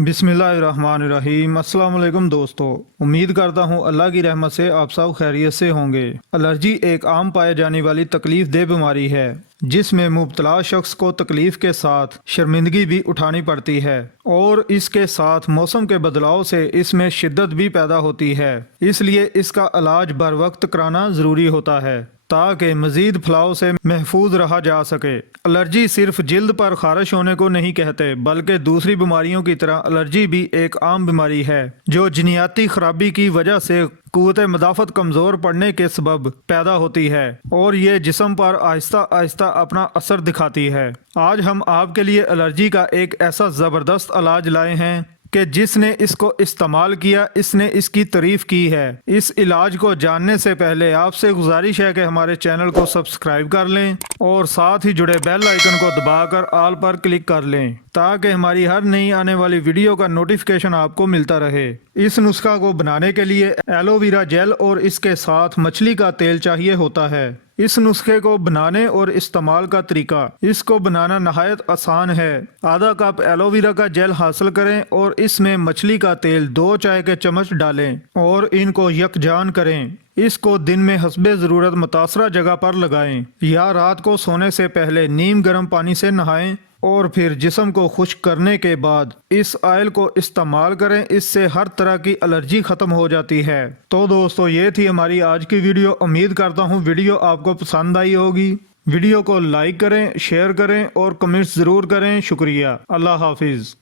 बिस्मिल्लाहिर्रहमानिर्रहीम। अस्सलाम वालेकुम दोस्तों, उम्मीद करता हूँ अल्लाह की रहमत से आप सब खैरियत से होंगे। एलर्जी एक आम पाए जाने वाली तकलीफ देह बीमारी है जिसमें मुब्तला शख्स को तकलीफ के साथ शर्मिंदगी भी उठानी पड़ती है और इसके साथ मौसम के बदलाव से इसमें शिद्दत भी पैदा होती है। इसलिए इसका इलाज बर वक्त कराना ज़रूरी होता है ताकि मज़ीद फैलाव से महफूज रहा जा सके। एलर्जी सिर्फ जिल्द पर खारिश होने को नहीं कहते, बल्कि दूसरी बीमारियों की तरह एलर्जी भी एक आम बीमारी है जो जीनियाती खराबी की वजह से कुव्वत मदाफ़त कमज़ोर पड़ने के सबब पैदा होती है और ये जिस्म पर आहिस्ता आहिस्ता अपना असर दिखाती है। आज हम आपके लिए एलर्जी का एक ऐसा ज़बरदस्त इलाज लाए हैं कि जिसने इसको इस्तेमाल किया इसने इसकी तारीफ की है। इस इलाज को जानने से पहले आपसे गुजारिश है कि हमारे चैनल को सब्सक्राइब कर लें और साथ ही जुड़े बेल आइकन को दबाकर ऑल पर क्लिक कर लें ताकि हमारी हर नई आने वाली वीडियो का नोटिफिकेशन आपको मिलता रहे। इस नुस्खा को बनाने के लिए एलोवेरा जेल और इसके साथ मछली का तेल चाहिए होता है। इस नुस्खे को बनाने और इस्तेमाल का तरीका, इसको बनाना नहायत आसान है। आधा कप एलोवेरा का जेल हासिल करें और इसमें मछली का तेल 2 चाय के चम्मच डालें और इनको यकजान करें। इसको दिन में हस्बे ज़रूरत मुतासरा जगह पर लगाएं या रात को सोने से पहले नीम गर्म पानी से नहाएं और फिर जिस्म को खुश्क करने के बाद इस ऑयल को इस्तेमाल करें। इससे हर तरह की एलर्जी ख़त्म हो जाती है। तो दोस्तों, ये थी हमारी आज की वीडियो। उम्मीद करता हूँ वीडियो आपको पसंद आई होगी। वीडियो को लाइक करें, शेयर करें और कमेंट्स ज़रूर करें। शुक्रिया। अल्लाह हाफिज़।